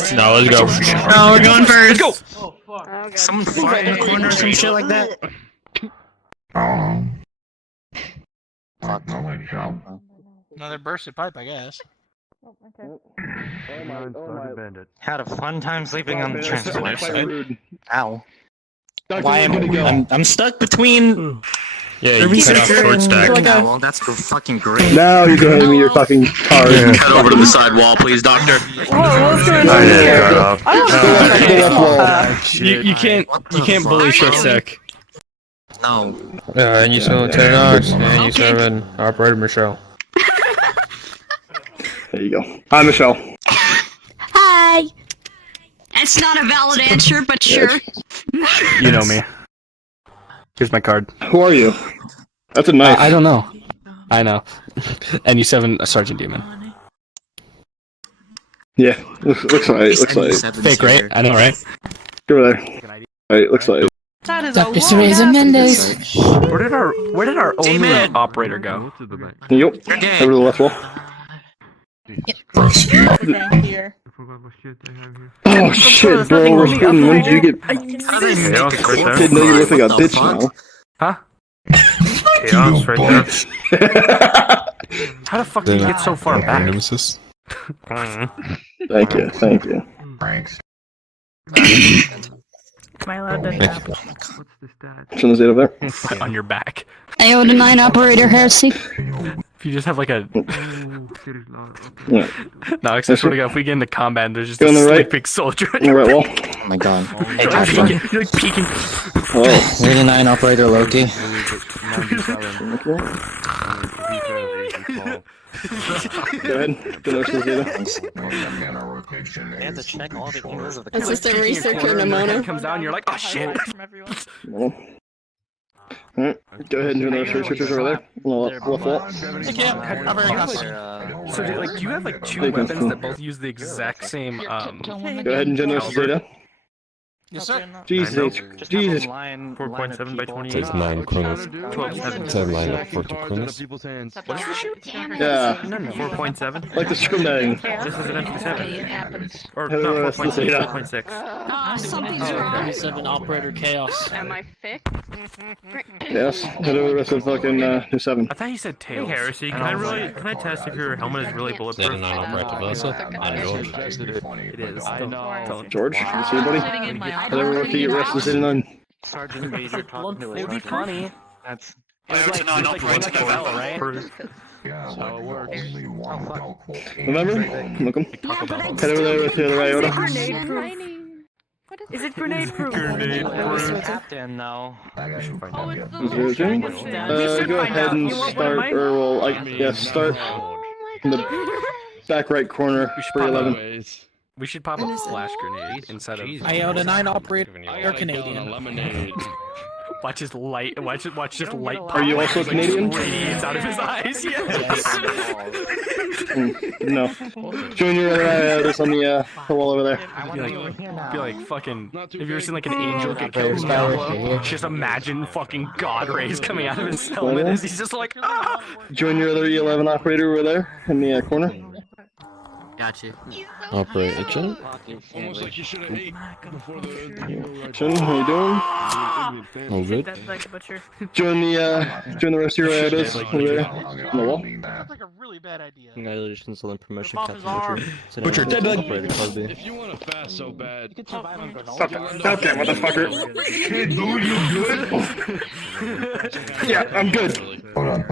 first. No, let's go. No, we're going first. Let's go. Oh fuck. Oh, God. Someone fart in the corner or some shit like that. Another bursted pipe, I guess. Oh, okay. Had a fun time sleeping on the transport side. Ow. Doctor, Why where did he go? I'm stuck between Yeah, the you cut off researcher short and stack. like Well, that's fucking great. Now you can hand me your fucking card. Cut over to the side wall, please, doctor. Whoa, what's going on here? I don't You can't bully short stack. No. And you serve Lieutenant Ox, and you serve an Operator Michelle. There you go. Hi, Michelle. Hi. That's not a valid answer, but sure. You know me. Here's my card. Who are you? That's a knife. I don't know. I know. And you seven a Sergeant Demon. Yeah, looks like. Looks like. Fake, right? I know, right? Go over there. Right, looks like. That is Dr. Cereza Mendez. Where did our only operator go? Yep. Over to the left wall. Thank you. Oh shit, bro, we're spinning. When did you get? How do they make a Kid, no, you look like a bitch now. Huh? Chaos right there. How the fuck did you get so far back? Nemesis. Thank you, thank you. Am I allowed to tap? Turn the over there. On your back. Iota 9 Operator Heresy. If you just have like a... Yeah. No, except for if we get into combat and there's just Go a on the right. sleeping soldier on On the your right wall. Oh my god. Hey, you're like peeking. Oh. 89 operator Loki. Go ahead. Go to the They have to check all the angles of the Assistant Corner Researcher and the Namona. head comes down and you're like, oh shit. From everyone. Alright, go ahead and do another researchers over there. Left wall. So, do you have like two weapons that both use the exact same, Go ahead and generate the data. Yes, sir. Jesus. Jesus. 4.7 by 28. Takes 9 chronos. 12.7. 10 line up 40 chronos. Yeah. No, 4.7. Like the scumbag. This is an MP7. Or Hello, no, rest of the 4.6. data. 4.6. Something's wrong. 7 Operator Chaos. Am I fixed? Yes. Head over the rest of fucking new 7. I thought you said tails. Hey, Heresy, can I test if your helmet is really bulletproof? 9 Operator Versa. And George. It is. I know. George, you see you, buddy? Head over with the rest of the 9. Sergeant Major It would be funny. That's It's like right? how it works. Remember? Welcome. Head over there with the other iota. Is it grenade proof? Captain now. Go ahead and start, or well, start in the back right corner for 11. We should pop a flash grenade instead of. Iota 9 Operator Canadian. Watch his light. Watch just light. Are you also Canadian? Radiates out of his eyes. Yes. No. Join your iotas on the wall over there. Be like fucking. Have you ever seen like an angel get killed in Diablo? Just imagine fucking God rays coming out of his helmet as he's just like. Ah! Join your other E11 operator over there in the corner. Gotcha. Operator Chen. Chen, how you doing? All good. That's like a butcher. Join the rest of your iotas over there on the wall. That's like a really bad idea. Congratulations on the promotion, Rip off his Captain arm. Butcher. Butcher, dead leg. Operator Cosby. If you want to fast so bad, Stop that, motherfucker. hey, dude, you good? Yeah, I'm good. Hold on.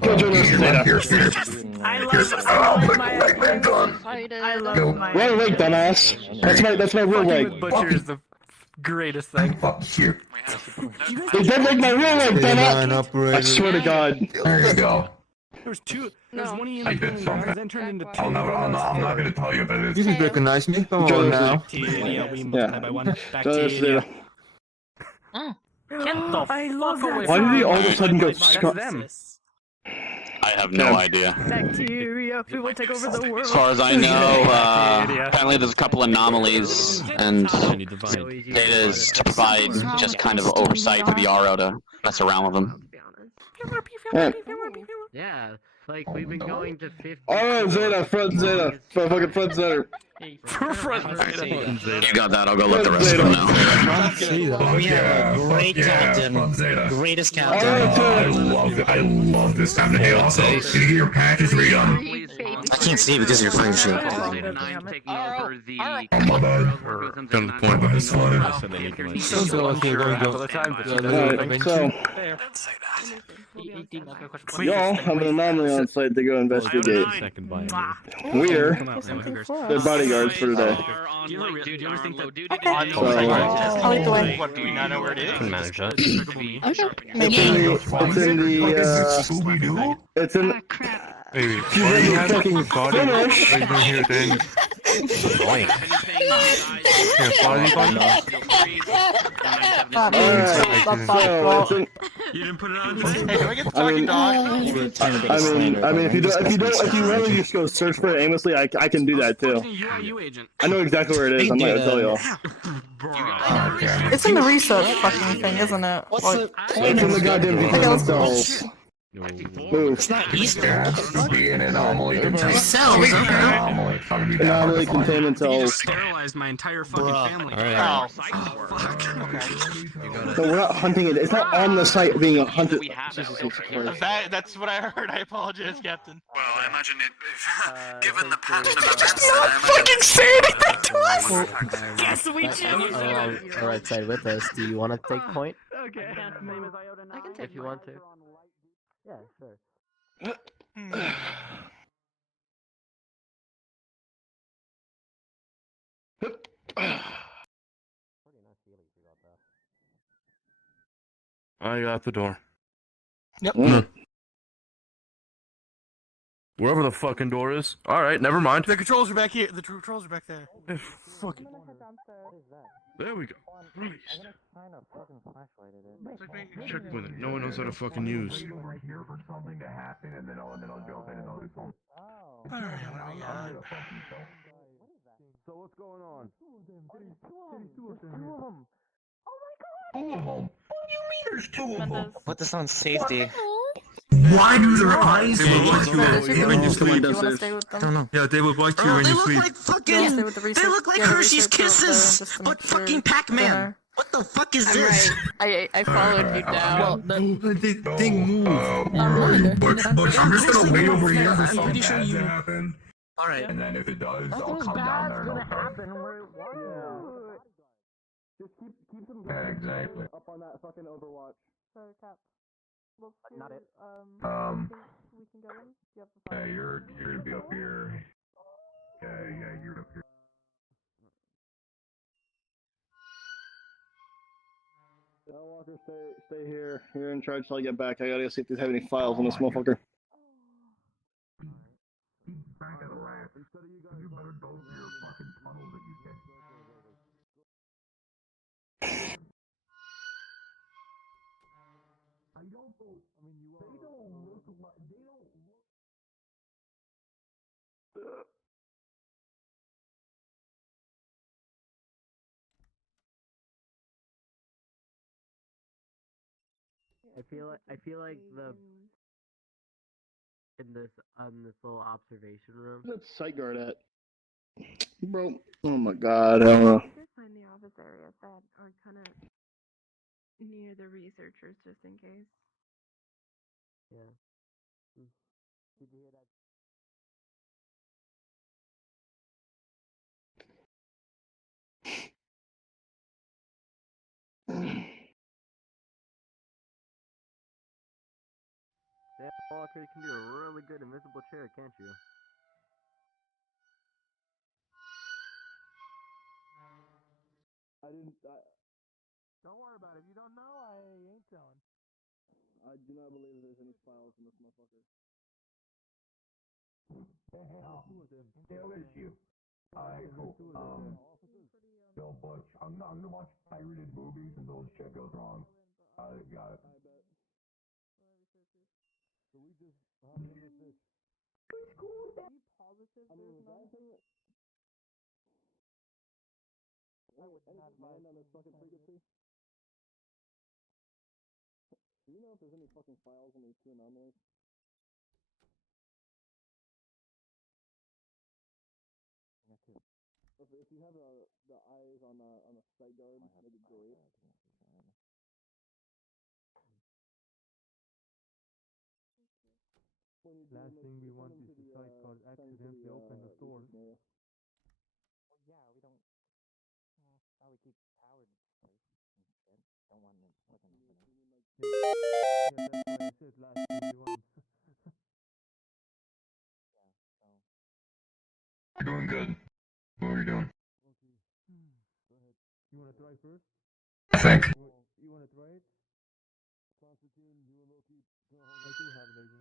Go join the rest of the data. I love my Right leg, dumbass. That's my real leg. Butcher is the greatest thing. Fuck you. They dead leg my real leg, dumbass. I swear to God. There you go. There's two. There's No. one of you I in did the something. then turned into two. I'm not gonna tell you, but it's. You can recognize me. Come on now. Yeah, we multiply by 1. Back Join the rest of the to data. Get the I love fuck away that. Why did he all of a from sudden go me. That's them. I have no idea. Bacteria, we will take over the world. As far as I know, apparently there's a couple anomalies, and data is to provide just kind of oversight for the RO to mess around with them. Alright. Yeah. Like, we've been going to 50. Oh, Zeta, front Zeta, fucking front center. You got that. I'll go let the rest of them know. Oh yeah, great captain. Greatest Oh, I love this time of day also. Did you get your patches redone? I can't see because you're playing shit. Oh my bad. Come to the point about this one. Alright, so, y'all have an anomaly on site to go investigate. We're their bodyguards for today. Do you ever think that? I'll lead the way. What, do you not know where it is? Can manage that. It's in Wait, you why do you have have fucking body? finish. Why you don't hear things? Annoying. Yeah, body. Alright, so it's in, You didn't put it on. Hey, do I get the I mean, talking dog? I mean, if you really just go search for it aimlessly, I can do that too. You agent. I know exactly where it is. I'm not gonna tell y'all. It's in the research fucking thing, isn't it? Like, It's in the goddamn containment cells. Move. It's not Easter. There has to be an anomaly containment. Cells, Anomaly. Anomaly containment You cells. just sterilized my entire fucking family. Alright. No, we're not hunting it. It's not on the site being hunted. That's what I heard. I apologize, Captain. Well, I imagine given the pattern of events fucking say anything to us! Guess we choose. Alright, side with us. Do you want to take point? Okay. I can take If you want to. Yeah, sure. I got the door. Mm. Wherever the fucking door is. Alright, never mind. The controls are back here. The controls are back there. Fucking. There we go. Christ. It's like making a trick with it. No one knows how to fucking use. over here for something to happen, and then I'll jump in and I'll do something. So what's going on? Two of them. What do you mean there's two of them? Put this on safety. Why do their eyes look like Do you want to stay with them? know. Yeah, they would like to when They you look sleep. like fucking. Stay with the research. They look like Yeah, the Hershey's research group, Kisses, just to but make sure fucking Pac-Man. dinner. What the fuck is this? I followed you down. The thing moved. But I'm just gonna wait over here for I'm something pretty sure bad you- to happen, All right. and then if it does, I'll come down there and I'll Just keep them Yeah, exactly. up on that fucking Overwatch. Sorry, Cap. Not it. We can go in? Do you have the Yeah, you're gonna be up here. Yeah, you're up here. Walker, stay here. You're in charge till I get back. I gotta go see if they have any files on this motherfucker. Back of the lab. You better go to your fucking tunnel that you get. I don't know. I mean, they don't look like. They don't look. I feel like the in this little observation room. Where's that sight guard at? Bro, oh my god, I don't know. Just find the office areas that are kind of near the researchers, just in case. Yeah. Did you hear that? That Walker can do a really good invisible chair, can't you? Don't worry about it. If you don't know, I ain't telling. I do not believe there's any files on this motherfucker. Still issue. Alright, cool. Bill Butch. I'm gonna watch pirated movies until shit goes wrong. I got it. Land on this fucking frequency? Do you know if there's any fucking files on these two anomalies? If you have the eyes on the sight guard, that'd be great. Last thing we want is the site card accidentally open the doors. Well, yeah, we don't. Now we keep powered first and shit. Don't want it fucking happening. Yeah, that's why I said last thing we want. Yeah, so. You're doing good. What are you doing? Okay. Go ahead. You wanna try first? I think. You wanna try it? Constantine, you and Loki. I do have laser.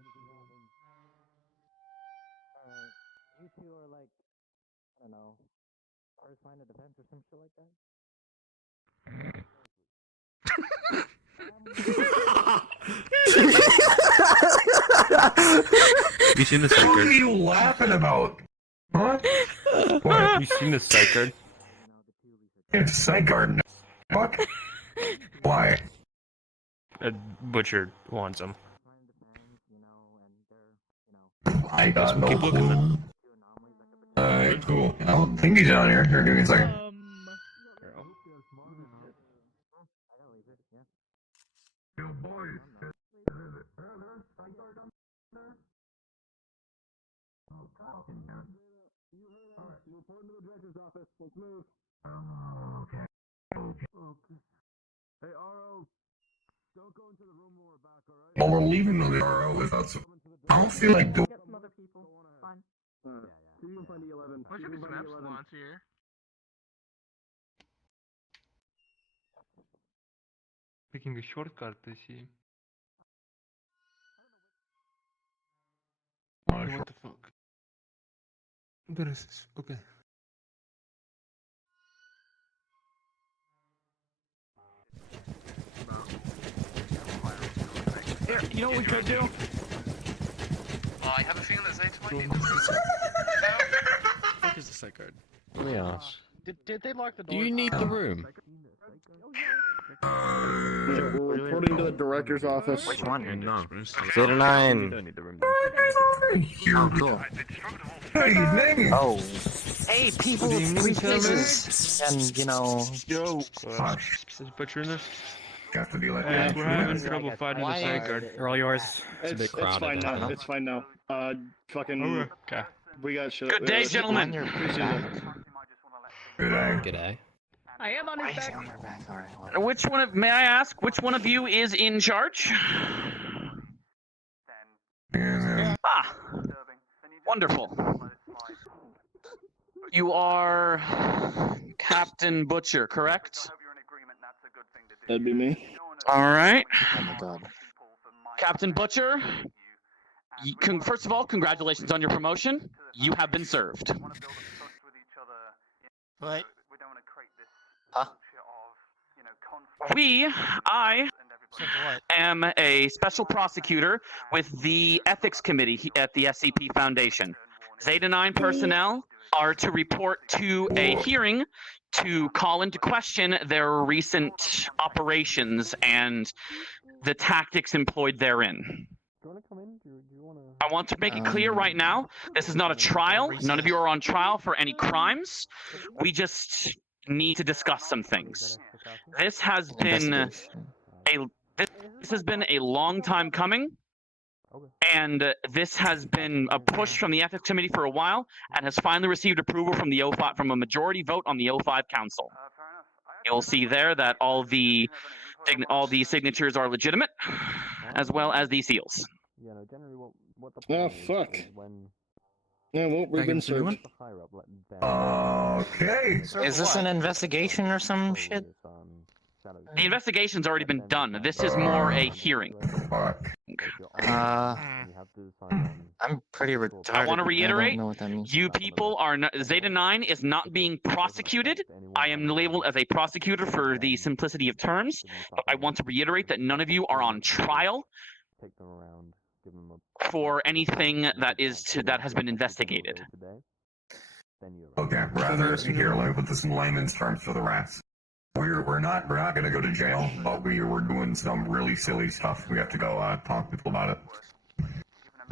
Alright. You two are like, I don't know, first line of defense or some shit like that? You seen the What are psych you laughing about? What? card? You seen the psych card? It's psych guard. Fuck. Why? Butcher wants them. I got no Keep looking, clue. Alright, cool. I don't think he's down here. Here, give me a second. Yo, boys. There's psych guard down there? Oh, fucking man. Alright, You report to the director's office. Let's move. Oh, okay. Okay. Hey, RO. Don't go into the room when we're back, alright? Well, we're leaving the RO without some... I don't feel like doing... Get some other people. Fine. See you can find E11. Why should be some Epsilons here? Taking a shortcut, I see. What the fuck? Where is this? Okay. Here, you know what we could do? I have a feeling that Zayt might need What is the psych card? Let me ask. Did they lock the Do you need the room? We're reporting to the director's office. Which one? No. 09. You don't need the room. Oh, cool. Good evening. Oh. Hey, people Good evening, with gentlemen. faces. And, you know. Yo. Hush. Is Butcher in this? Got to be like Hey, that. we're having trouble finding the Why psych are card. They're all yours. It's fine now. It's fine now. Fucking. Okay. We got shit. Good day, gentlemen. Good day. G'day. I am on his back. Which one of, may I ask, which one of you is in charge? Ah, wonderful. You are Captain Butcher, correct? That'd be me. All right. Oh my god. Captain Butcher, first of all, congratulations on your promotion. You have been served. What? I am a special prosecutor with the ethics committee at the SCP Foundation. Zeta 9 personnel are to report to a hearing to call into question their recent operations and the tactics employed therein. I want to make it clear right now, this is not a trial. None of you are on trial for any crimes. We just need to discuss some things. This has been a long time coming, and this has been a push from the ethics committee for a while, and has finally received approval from the O5 from a majority vote on the O5 council. You'll see there that all the signatures are legitimate, as well as the seals. Yeah, no, generally what the Oh, plan is fuck. when Yeah, well, we've been served. the higher up let them Okay. Is this an investigation or some shit? The investigation's already been done. This is more a hearing. Fuck. I'm pretty retarded. I want to reiterate, don't know what that means. you people are not, Zeta 9 is not being prosecuted. I am labeled as a prosecutor for the simplicity of terms, but I want to reiterate that none of you are on trial take them around, give them for anything that has been investigated. Okay, rather here, let me put this in layman's terms for the rats. We're not gonna go to jail, but we're doing some really silly stuff. We have to go talk to people about it.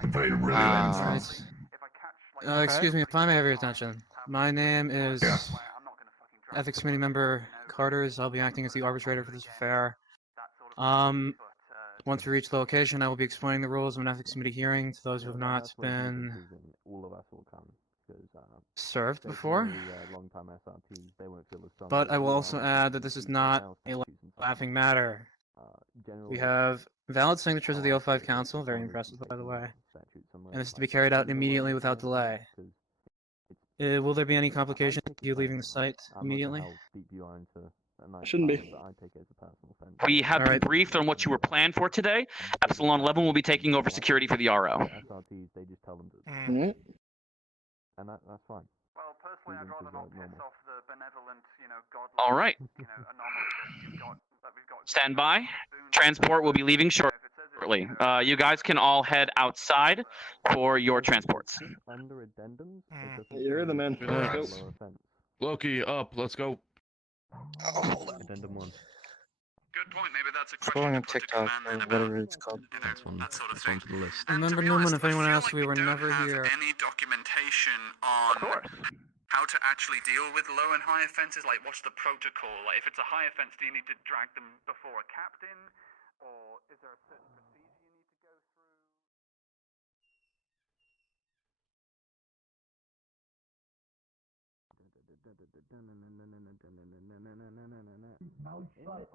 To put it in really layman's terms. Excuse me, if I may have your attention. My name is Ethics Committee Member Carters. I'll be acting as the arbitrator for this affair. Once we reach the location, I will be explaining the rules of an Ethics Committee hearing to those who have not been served before. But I will also add that this is not a laughing matter. We have valid signatures of the O5 Council, very impressive by the way, and this is to be carried out immediately without delay. Will there be any complications with you leaving the site immediately? Shouldn't be. We have been briefed on what you were planned for today. Epsilon 11 will be taking over security for the RO. Mm-hmm. And that's fine. Well, personally, I'd rather not piss off the benevolent, godlike, All right. anomaly that we've got. Stand by. Transport will be leaving shortly. You guys can all head outside for your transports. Under addendums? You heard the man. Relax. Loki, up. Let's go. Addendum 1. Good point. Maybe that's a Scrolling up TikTok or whatever it's called. That sort of thing. Remember, Newman, if anyone asks, we were never here. Any documentation on how to actually deal with low and high offenses? Like, what's the protocol? Like, if it's a high offense, do you need to drag them before a captain, or is there a certain procedure you need to go through?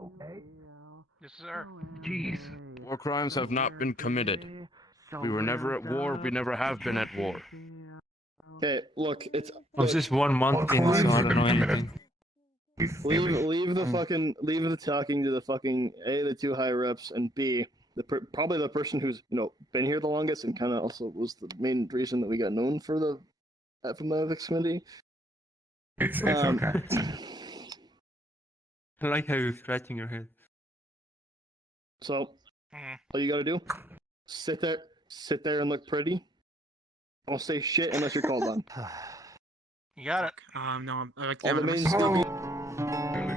Okay. Yes, sir. Jeez. War crimes have not been committed. We were never at war. We never have been at war. Okay, look, it's. I was just 1 month in, so I don't know anything. Leave the talking to the fucking A, the 2 higher ups, and B, probably the person who's been here the longest and kind of also was the main reason that we got known for from the ethics committee. It's okay. I like how you're scratching your head. So, all you gotta do, sit there and look pretty. Don't say shit unless you're called on. You got it. No, I like All the main Building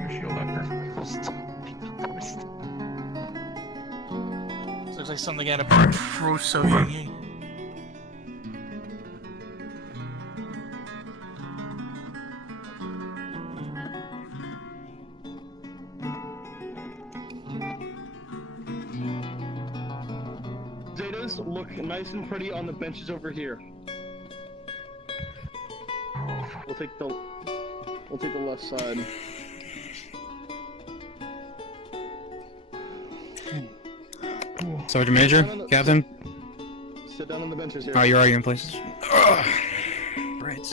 the shield up here. Looks like something out of Froso. Zetas, look nice and pretty on the benches over here. We'll take the left side. Sergeant Major, Captain. Sit down on the benches here. Oh, you're already in places. Right.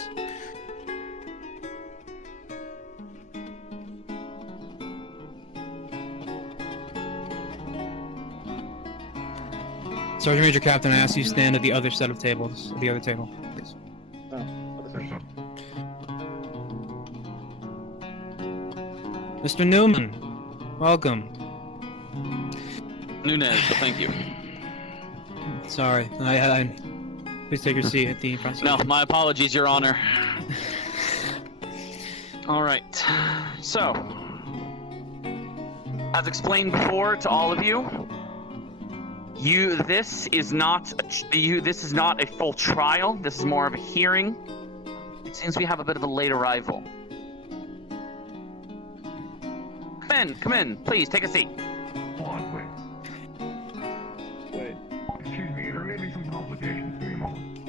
Sergeant Major, Captain, I ask you stand at the other set of tables, the other table, please. Mr. Newman, welcome. Nunez, but thank you. Sorry, please take your seat at the prosecution. No, my apologies, Your Honor. All right. So, as explained before to all of you, this is not a full trial. This is more of a hearing. It seems we have a bit of a late arrival. Come in, please take a seat. Hold on, wait. Excuse me, there may be some complications. Give me a moment.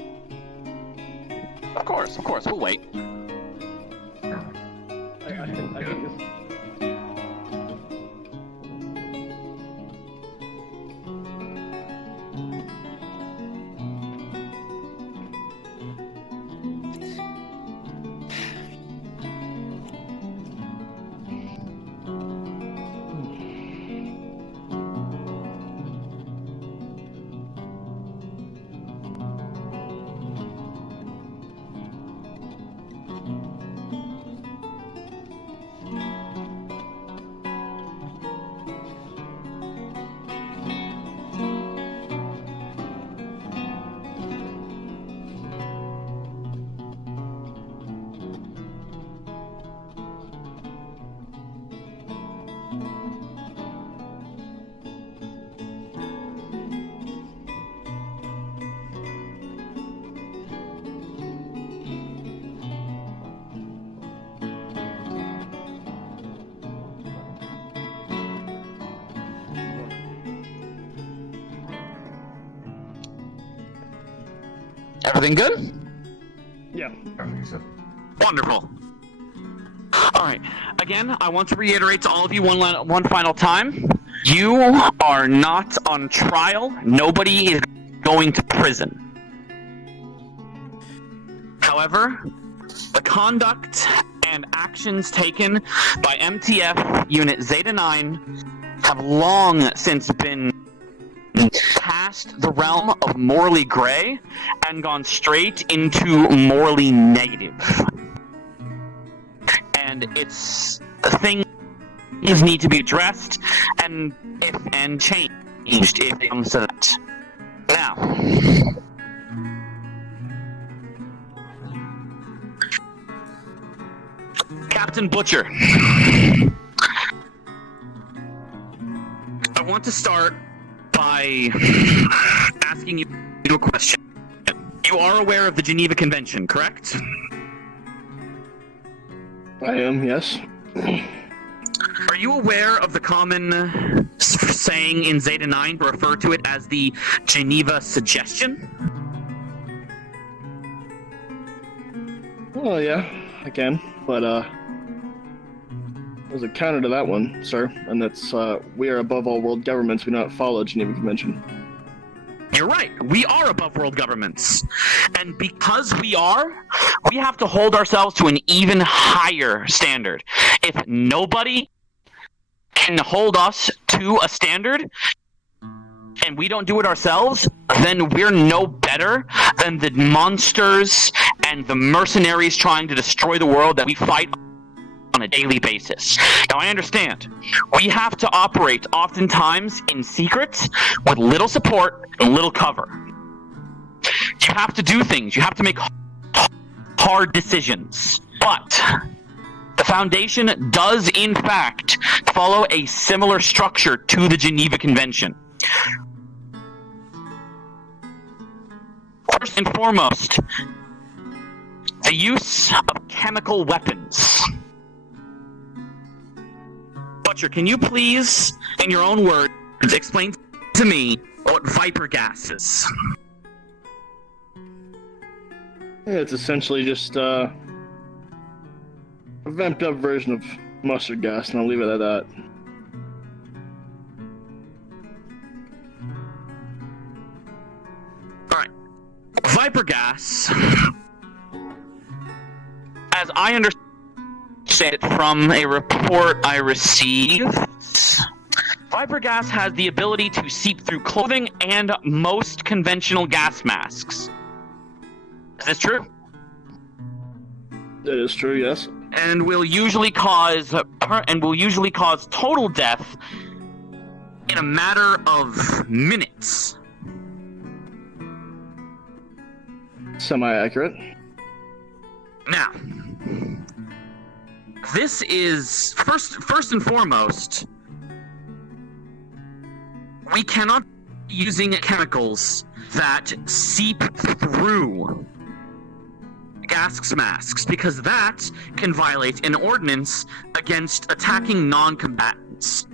Of course, we'll wait. I think this. Everything good? Yeah. Everything's good. Wonderful. All right. Again, I want to reiterate to all of you one final time. You are not on trial. Nobody is going to prison. However, the conduct and actions taken by MTF Unit Zeta-9 have long since been past the realm of morally gray and gone straight into morally negative. And it's things need to be addressed and changed if it comes to that. Now, Captain Butcher, I want to start by asking you a question. You are aware of the Geneva Convention, correct? I am, yes. Are you aware of the common saying in Zeta-9 to refer to it as the Geneva Suggestion? Well, yeah, I can, but there's a counter to that one, sir, and that's we are above all world governments. We do not follow the Geneva Convention. You're right. We are above world governments. And because we are, we have to hold ourselves to an even higher standard. If nobody can hold us to a standard, and we don't do it ourselves, then we're no better than the monsters and the mercenaries trying to destroy the world that we fight on a daily basis. Now, I understand. We have to operate oftentimes in secret with little support and little cover. You have to do things. You have to make hard decisions. But the Foundation does, in fact, follow a similar structure to the Geneva Convention. First and foremost, the use of chemical weapons. Butcher, can you please, in your own words, explain to me what Viper gas is? Yeah, it's essentially just a vamped up version of mustard gas, and I'll leave it at that. Alright. Viper gas, as I understand it from a report I received, Viper gas has the ability to seep through clothing and most conventional gas masks. Is this true? That is true, yes. And will usually cause total death in a matter of minutes. Semi-accurate. Now, this is first and foremost, we cannot be using chemicals that seep through gas masks, because that can violate an ordinance against attacking non-combatants.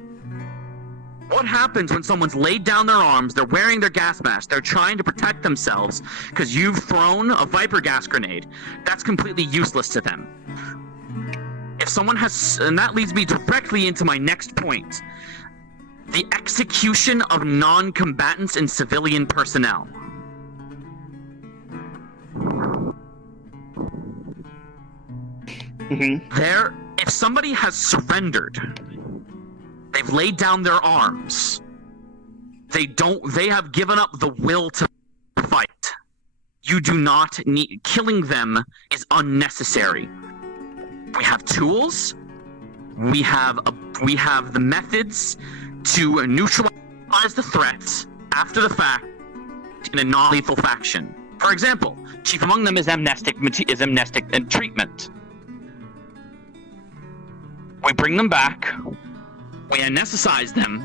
What happens when someone's laid down their arms, they're wearing their gas mask, they're trying to protect themselves because you've thrown a Viper gas grenade? That's completely useless to them. If someone has, and that leads me directly into my next point, the execution of non-combatants and civilian personnel. If somebody has surrendered, they've laid down their arms, they have given up the will to fight. You do not need, killing them is unnecessary. We have tools, we have the methods to neutralize the threat after the fact in a non-lethal faction. For example, chief among them is amnestic treatment. We bring them back, we anesthetize them,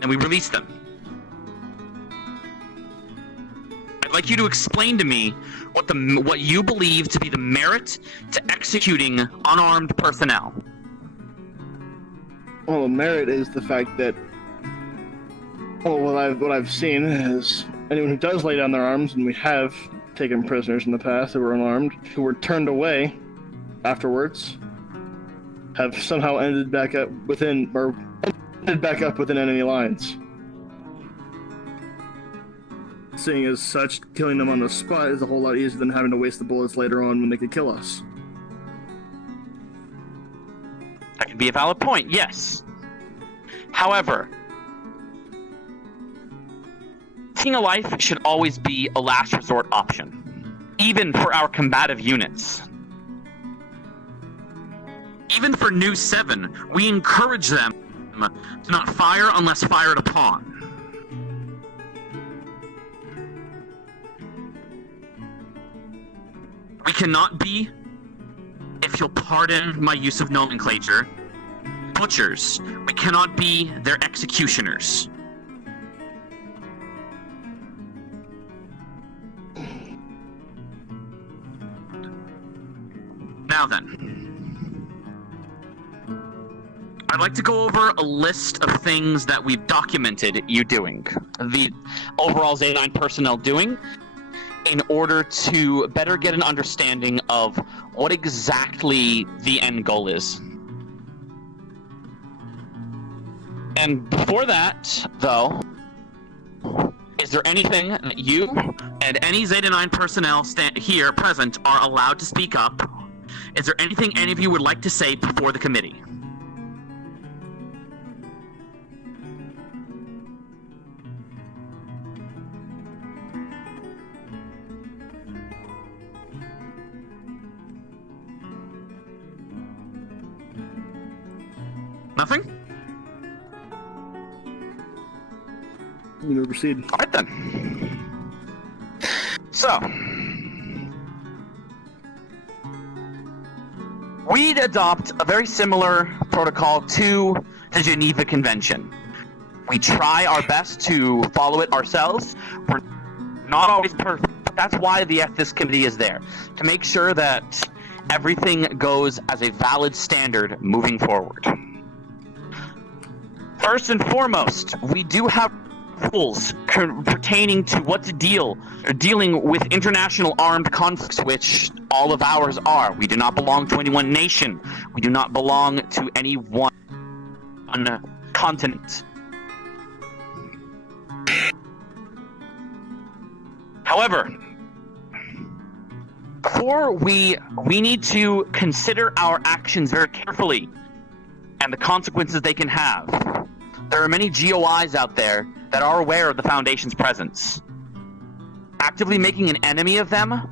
and we release them. I'd like you to explain to me what you believe to be the merit to executing unarmed personnel. Well, the merit is the fact that, what I've seen is anyone who does lay down their arms, and we have taken prisoners in the past who were unarmed, who were turned away afterwards, have somehow ended back up within enemy lines. Seeing as such, killing them on the spot is a whole lot easier than having to waste the bullets later on when they could kill us. That could be a valid point, yes. However, taking a life should always be a last resort option, even for our combative units. Even for New 7, we encourage them to not fire unless fired upon. We cannot be, if you'll pardon my use of nomenclature, butchers. We cannot be their executioners. Now then, I'd like to go over a list of things that we've documented you doing, the overall Z9 personnel doing, in order to better get an understanding of what exactly the end goal is. And before that, though, is there anything that you and any Zeta 9 personnel here present are allowed to speak up? Is there anything any of you would like to say before the committee? Nothing? You may proceed. All right then. So, we'd adopt a very similar protocol to the Geneva Convention. We try our best to follow it ourselves. We're not always perfect, but that's why the Ethics Committee is there, to make sure that everything goes as a valid standard moving forward. First and foremost, we do have rules pertaining to what's dealing with international armed conflicts, which all of ours are. We do not belong to any one nation. We do not belong to any one continent. However, before we need to consider our actions very carefully and the consequences they can have. There are many GOIs out there that are aware of the Foundation's presence. Actively making an enemy of them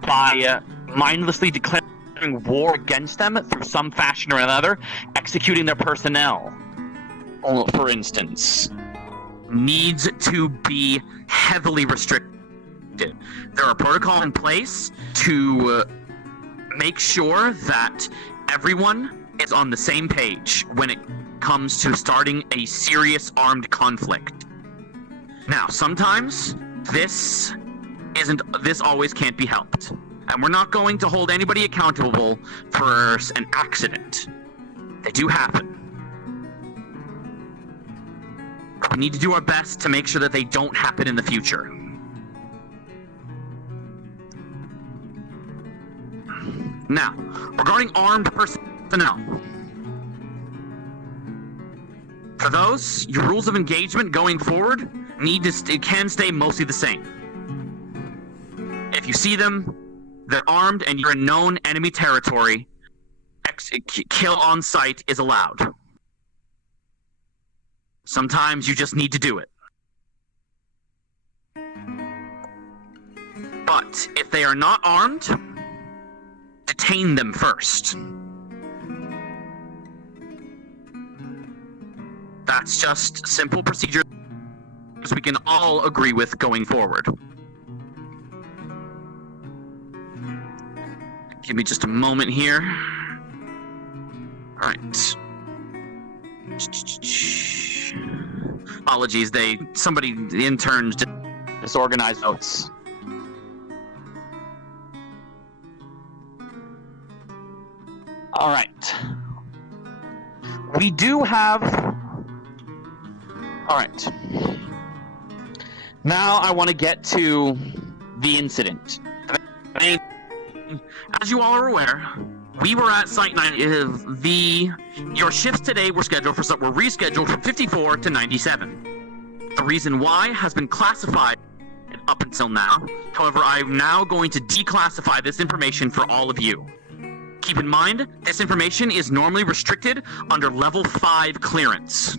by mindlessly declaring war against them through some fashion or another, executing their personnel, for instance, needs to be heavily restricted. There are protocols in place to make sure that everyone is on the same page when it comes to starting a serious armed conflict. Now, sometimes this always can't be helped, and we're not going to hold anybody accountable for an accident. They do happen. We need to do our best to make sure that they don't happen in the future. Now, regarding armed personnel. For those, your rules of engagement going forward can stay mostly the same. If you see them, they're armed, and you're in known enemy territory, kill on sight is allowed. Sometimes you just need to do it. But if they are not armed, detain them first. That's just simple procedures we can all agree with going forward. Give me just a moment here. All right. Apologies, the interns disorganized notes. All right. We do have... All right. Now I want to get to the incident. As you all are aware, we were at Site 9. Your shifts today were rescheduled from 54 to 97. The reason why has been classified up until now. However, I'm now going to declassify this information for all of you. Keep in mind, this information is normally restricted under level 5 clearance.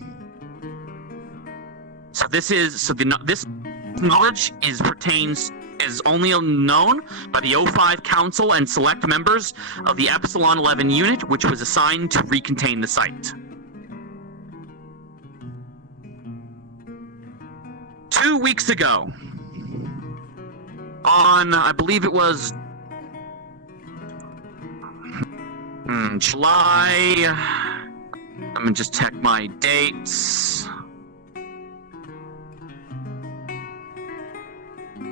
So this knowledge is only known by the O5 Council and select members of the Epsilon 11 unit, which was assigned to recontain the site. 2 weeks ago, on, I believe it was July, let me just check my dates.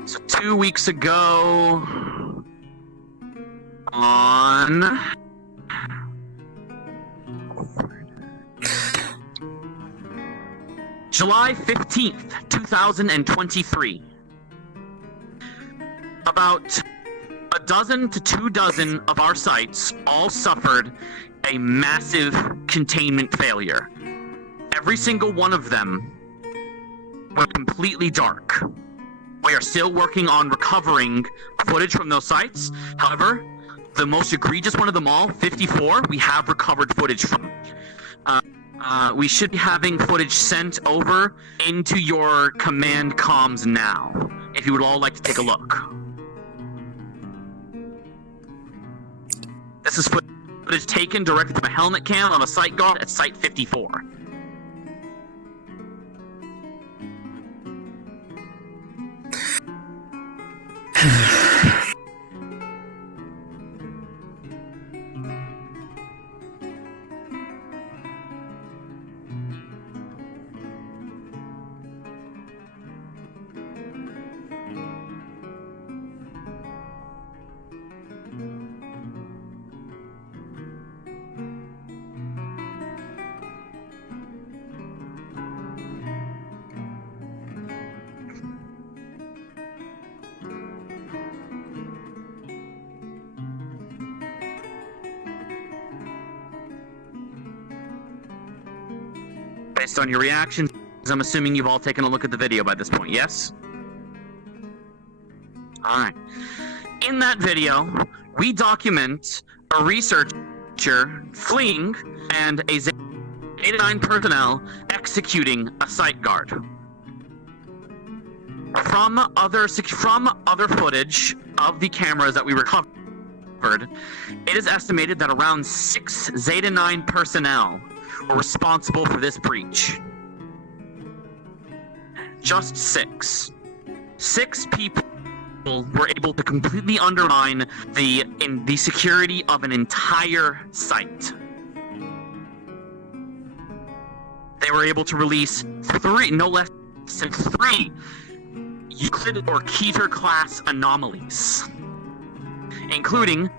So 2 weeks ago, on July 15th, 2023, about a dozen to 2 dozen of our sites all suffered a massive containment failure. Every single one of them went completely dark. We are still working on recovering footage from those sites. However, the most egregious one of them all, 54, we have recovered footage from. We should be having footage sent over into your command comms now, if you would all like to take a look. This is footage taken directly from a helmet cam on a site guard at Site 54. Based on your reactions, I'm assuming you've all taken a look at the video by this point, yes? Alright. In that video, we document a researcher fleeing and a Zeta 9 personnel executing a site guard. From other footage of the cameras that we recovered, it is estimated that around 6 Zeta 9 personnel were responsible for this breach. Just 6. 6 people were able to completely undermine the security of an entire site. They were able to release 3, no less than 3 Euclid or Keter class anomalies, including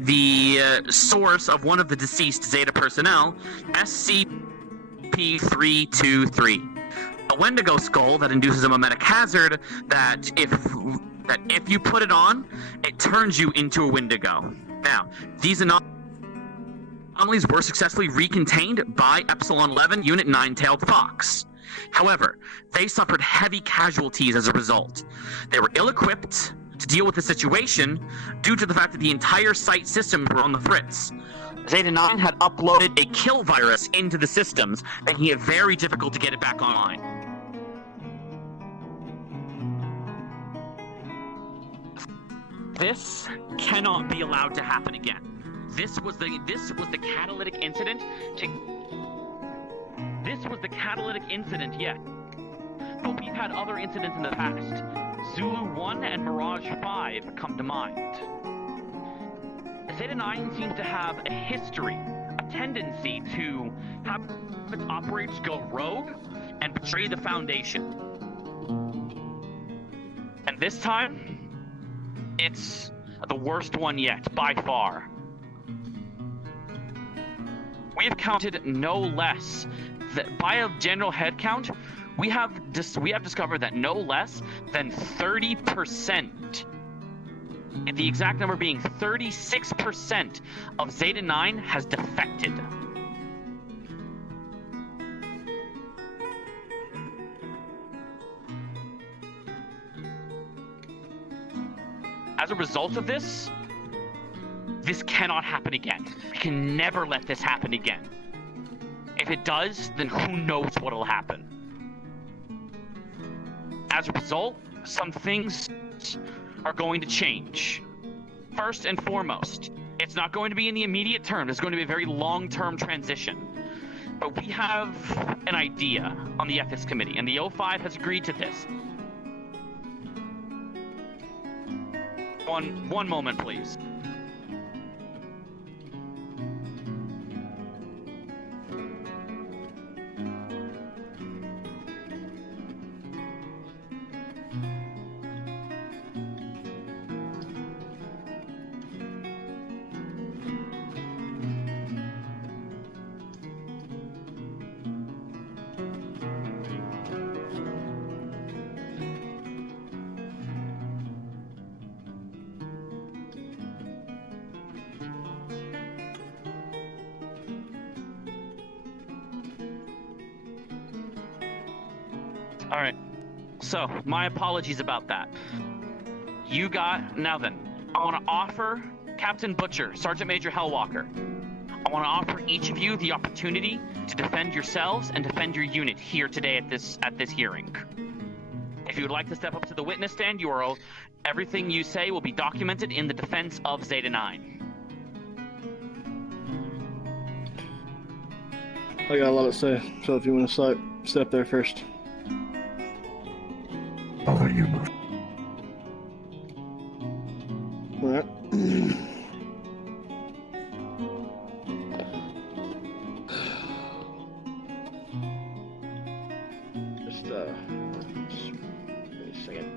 the source of one of the deceased Zeta personnel, SCP-323. A Wendigo skull that induces a memetic hazard that if you put it on, it turns you into a Wendigo. Now, these anomalies were successfully recontained by Epsilon 11 Unit 9-Tailed Fox. However, they suffered heavy casualties as a result. They were ill-equipped to deal with the situation due to the fact that the entire site systems were on the fritz. Zeta 9 had uploaded a kill virus into the systems, making it very difficult to get it back online. This cannot be allowed to happen again. This was the catalytic incident yes. But we've had other incidents in the past. Zulu 1 and Mirage 5 come to mind. Zeta 9 seems to have a history, a tendency to have its operators go rogue and betray the Foundation. And this time, it's the worst one yet, by far. We have counted no less, by a general head count, we have discovered that no less than 30%, the exact number being 36% of Zeta 9 has defected. As a result of this, this cannot happen again. We can never let this happen again. If it does, then who knows what'll happen. As a result, some things are going to change. First and foremost, it's not going to be in the immediate term. It's going to be a very long-term transition. But we have an idea on the Ethics Committee, and the O5 has agreed to this. One moment, please. All right. So, my apologies about that. Now then, I want to offer Captain Butcher, Sergeant Major Hellwalker, I want to offer each of you the opportunity to defend yourselves and defend your unit here today at this hearing. If you would like to step up to the witness stand, everything you say will be documented in the defense of Zeta 9. I got a lot to say, so if you want to step there first. I'll let you move. Alright. Just wait a second.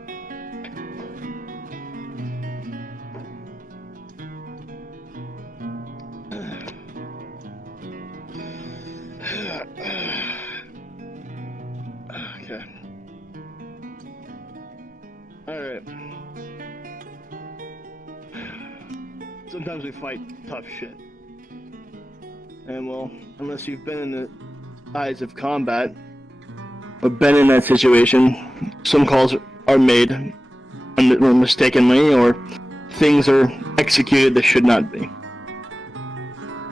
Okay. Alright. Sometimes we fight tough shit. And well, unless you've been in the eyes of combat, or been in that situation, some calls are made mistakenly, or things are executed that should not be.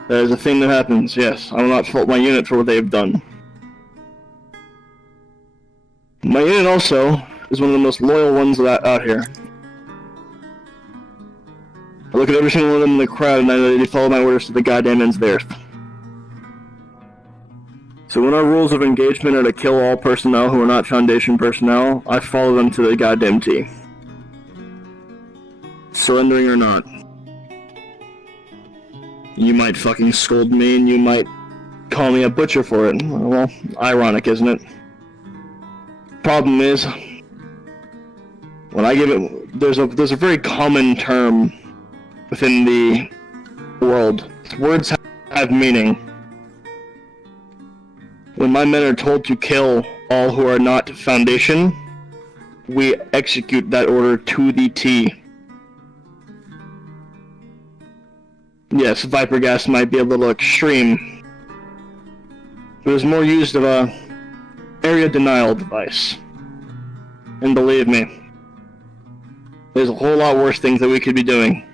That is a thing that happens, yes. I will not fault my unit for what they have done. My unit also is one of the most loyal ones out here. I look at every single one of them in the crowd and I know they follow my orders to the goddamn ends of the earth. So when our rules of engagement are to kill all personnel who are not Foundation personnel, I follow them to the goddamn T. Surrendering or not. You might fucking scold me and you might call me a butcher for it. Well, ironic, isn't it? Problem is, when I give it, there's a very common term within the world. Words have meaning. When my men are told to kill all who are not Foundation, we execute that order to the T. Yes, Viper gas might be a little extreme. It was more used of a area denial device. And believe me, there's a whole lot worse things that we could be doing.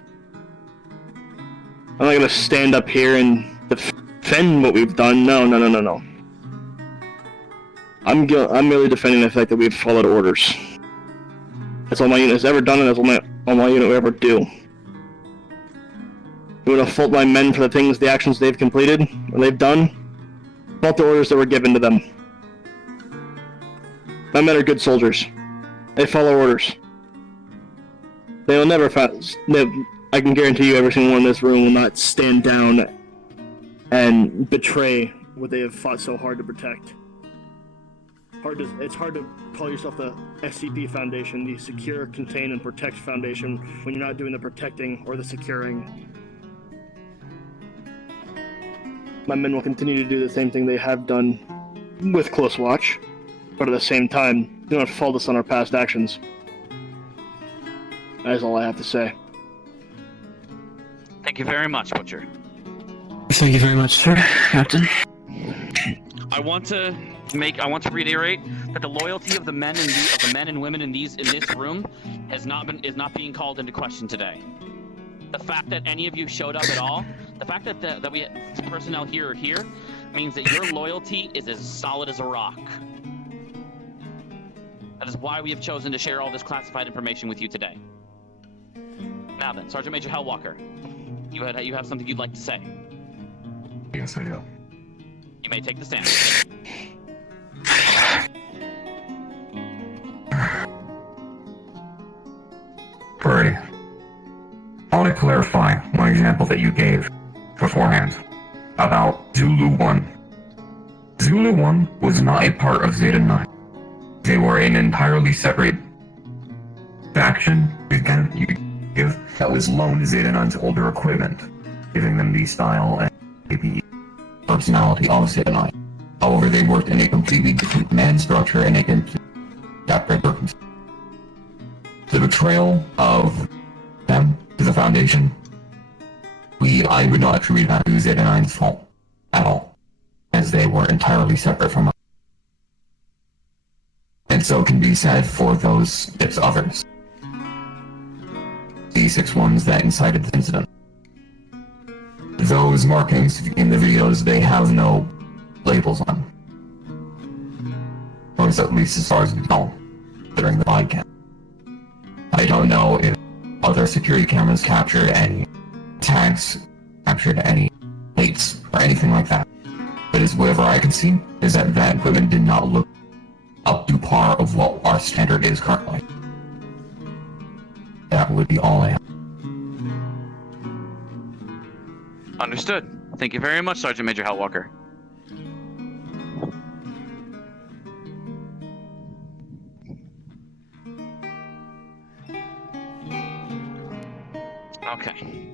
I'm not gonna stand up here and defend what we've done. No. I'm merely defending the fact that we've followed orders. That's all my unit has ever done, and that's all my unit will ever do. You want to fault my men for the actions they've completed, or they've done? Fault the orders that were given to them. My men are good soldiers. They follow orders. They will never I can guarantee you every single one in this room will not stand down and betray what they have fought so hard to protect. It's hard to call yourself the SCP Foundation, the Secure, Contain, and Protect Foundation, when you're not doing the protecting or the securing. My men will continue to do the same thing they have done with close watch. But at the same time, do not fault us on our past actions. That is all I have to say. Thank you very much, Butcher. Thank you very much, sir, Captain. I want to reiterate that the loyalty of the men and women in this room is not being called into question today. The fact that any of you showed up at all, the fact that we personnel here are here, means that your loyalty is as solid as a rock. That is why we have chosen to share all this classified information with you today. Now then, Sergeant Major Hellwalker, you have something you'd like to say. Yes, I do. You may take the stand. Birdie, I want to clarify one example that you gave beforehand about Zulu 1. Zulu 1 was not a part of Zeta 9. They were an entirely separate faction that was loaned Zeta 9's older equipment, giving them the style and maybe personality of Zeta 9. However, they worked in a completely different command structure and a completely separate circumstance. The betrayal of them to the Foundation, I would not attribute that to Zeta 9's fault at all, as they were entirely separate from us. And so can be said for those others. The 6 ones that incited the incident. Those markings in the videos, they have no labels on them. Or at least as far as we know, during the podcast. I don't know if other security cameras captured any tags, captured any plates, or anything like that. But as whatever I can see, is that equipment did not look up to par of what our standard is currently. That would be all I have. Understood. Thank you very much, Sergeant Major Hellwalker. Okay.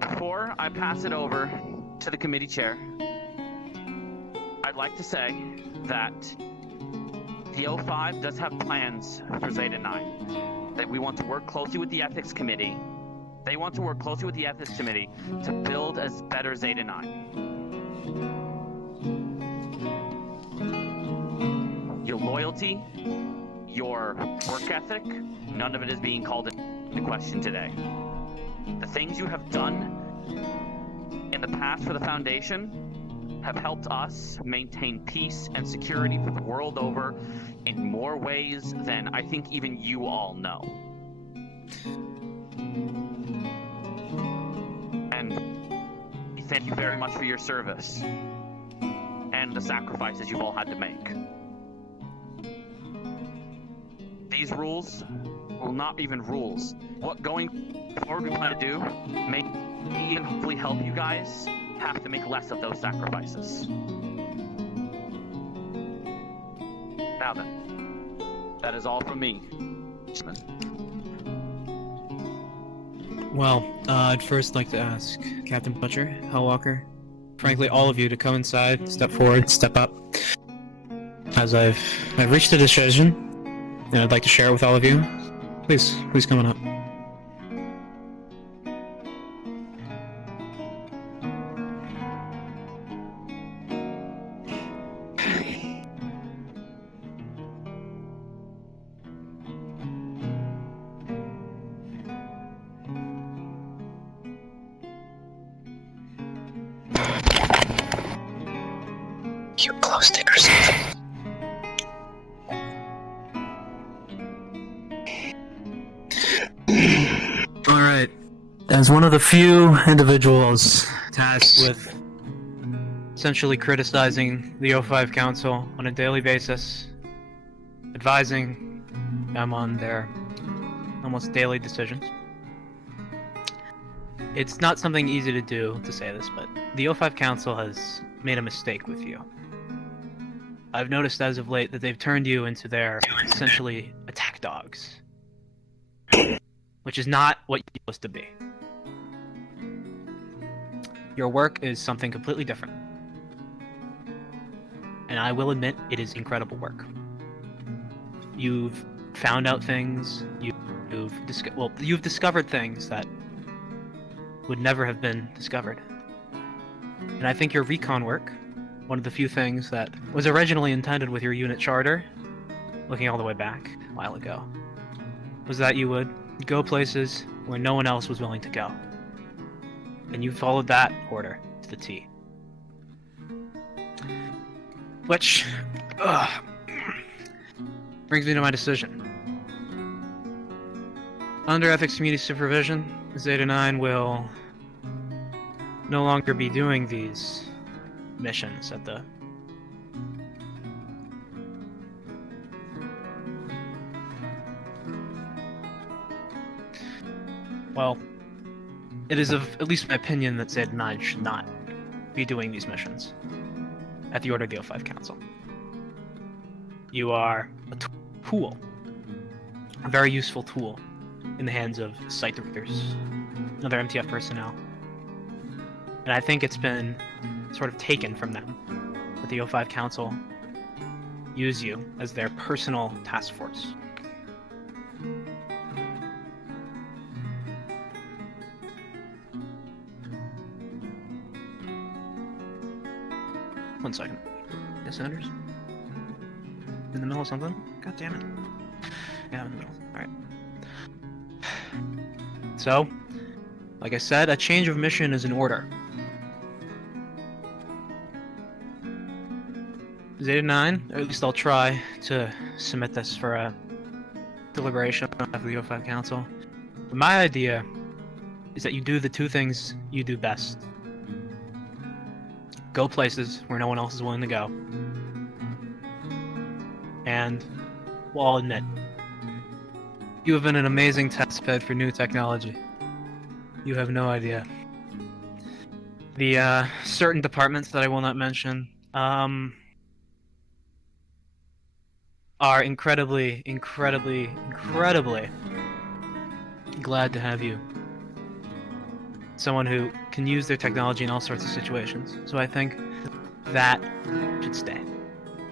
Before I pass it over to the committee chair, I'd like to say that the O5 does have plans for Zeta 9. That we want to work closely with the Ethics Committee. They want to work closely with the Ethics Committee to build a better Zeta 9. Your loyalty, your work ethic, none of it is being called into question today. The things you have done in the past for the Foundation have helped us maintain peace and security for the world over in more ways than I think even you all know. And we thank you very much for your service and the sacrifices you've all had to make. These rules will not even rules. What going forward we plan to do may even hopefully help you guys have to make less of those sacrifices. Now then, that is all from me. Well, I'd first like to ask Captain Butcher, Hellwalker, frankly all of you to come inside, step forward, step up. As I've reached a decision, and I'd like to share it with all of you. Please come on up. You close to yourself. Alright. As one of the few individuals tasked with essentially criticizing the O5 Council on a daily basis, advising them on their almost daily decisions. It's not something easy to do to say this, but the O5 Council has made a mistake with you. I've noticed as of late that they've turned you into their essentially attack dogs. Which is not what you're supposed to be. Your work is something completely different. and I will admit it is incredible work. You've found out things. You've discovered things that would never have been discovered. And I think your recon work, one of the few things that was originally intended with your unit charter, looking all the way back a while ago, was that you would go places where no one else was willing to go. And you followed that order to the T. Which brings me to my decision. Under Ethics Community Supervision, Zeta 9 will no longer be doing these missions at the... Well, it is of at least my opinion that Zeta 9 should not be doing these missions at the order of the O5 Council. You are a tool, a very useful tool in the hands of site directors and other MTF personnel. And I think it's been sort of taken from them that the O5 Council use you as their personal task force. One second. Yes, Sanders? In the middle of something? God damn it. Yeah, I'm in the middle. Alright. So, like I said, a change of mission is in order. Zeta 9, or at least I'll try to submit this for a deliberation of the O5 Council. But my idea is that you do the two things you do best. Go places where no one else is willing to go. And, well, I'll admit, you have been an amazing testbed for new technology. You have no idea. The certain departments that I will not mention are incredibly glad to have you. Someone who can use their technology in all sorts of situations. So I think that should stay.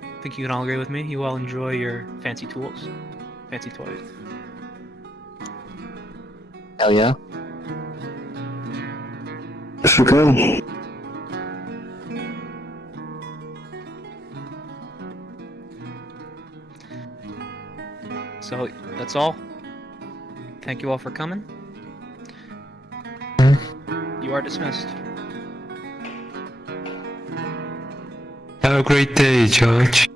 I think you can all agree with me. You all enjoy your fancy tools, fancy toys. Hell yeah. Yes, we can. So that's all. Thank you all for coming. You are dismissed. Have a great day, George.